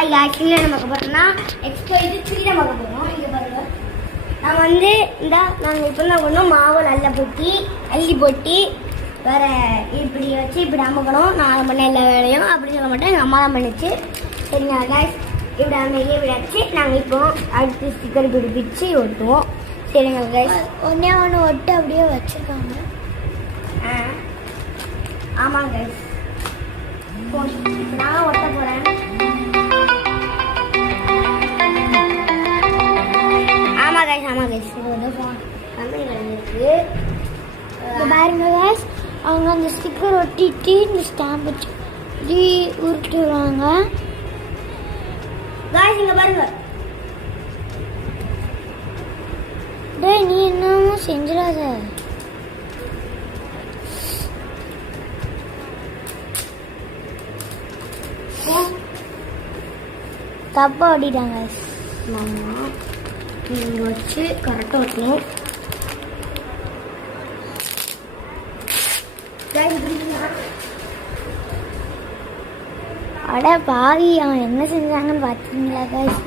Hi guys, என்ன நம்ம பார்க்க போறோம்னா எக்ஸ்போ இது சீரை பார்க்க போறோம். இங்க பாருங்க, நான் வந்து நாங்கள் இப்போ என்ன பண்ணோம், மாவு நல்லா பொட்டி அள்ளி பொட்டி வேற இப்படி வச்சு இப்படி அமுக்கணும். நான் பண்ண எல்லா வேலையும் அப்படி சொல்ல மாட்டேன், எங்கள் அம்மா தான் பண்ணிச்சு. சரிங்களா காய்ஸ், இப்படி அமைதியாக இப்படி வச்சு நாங்கள் இப்போ அடுத்து ஸ்டிக்கர் இப்படி பிடிச்சி ஒட்டுவோம். சரிங்களா காய்ஸ், ஒன்றே ஒன்று ஒட்டு அப்படியே வச்சுருக்காங்க. ஆமாம் கைஸ், நான் ஒட்ட போகிறேன். ஆமாம் கைஸ் இது வந்து கம்பெனி கிடந்துருக்கு. பாருங்க கைஸ், அவங்க அந்த ஸ்டிக்கர் ஒட்டிட்டு இந்த ஸ்டாம்ப் வச்சு இப்படி உருட்டுவாங்க. காய்ஸ் இங்கே பாருங்க, டேய் நீ என்னமோ செஞ்சிடாத. தப்பா ஓடிட்டாங்க. ஆமாம், இங்கே வச்சு கரெக்டாக வைக்கணும். அட பாவி, அவன் என்ன செஞ்சாங்கன்னு பார்த்தீங்களா கைஸ்?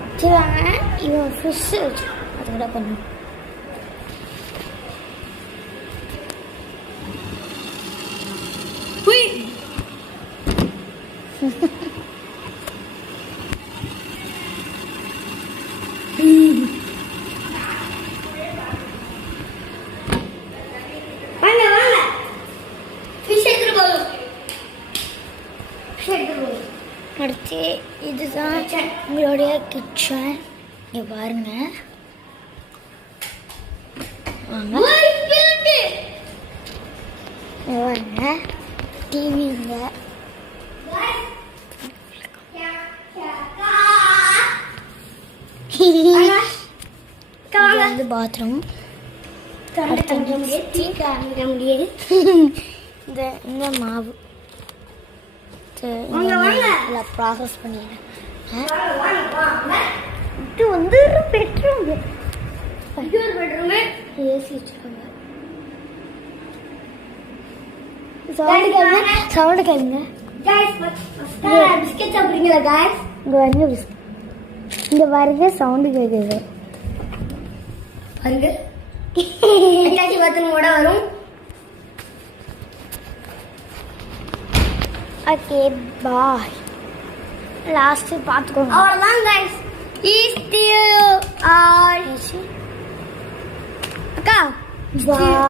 வச்சுருவாங்க. இவன் ஃபிஷ் வச்சு அது கூட பண்ணும். அடுத்து இதுதான் உங்களுடைய கிச்சன். இங்கே பாருங்க, வாங்க பாருங்க, டிவிங்க, இது வந்து பாத்ரூம். இந்த மாவு ப்ராசஸ் பண்ணிடுறேன். இது வந்து பெட்ரூம், ஏசி வச்சுருக்காங்க. சவுண்டு கேளுங்க. பிஸ்கெட் சாப்பிட்றீங்களா காய்ஸ்? இங்கே வருங்க பிஸ்கெட், இங்கே வருங்க சவுண்டு கேட்குது பாருங்க. பாத்ரூம் கூட வரும். ஓகே பாய், லாஸ்ட் பார்த்துக்கோங்க. அவ்வளோதான் guys, is still அக்கா bye.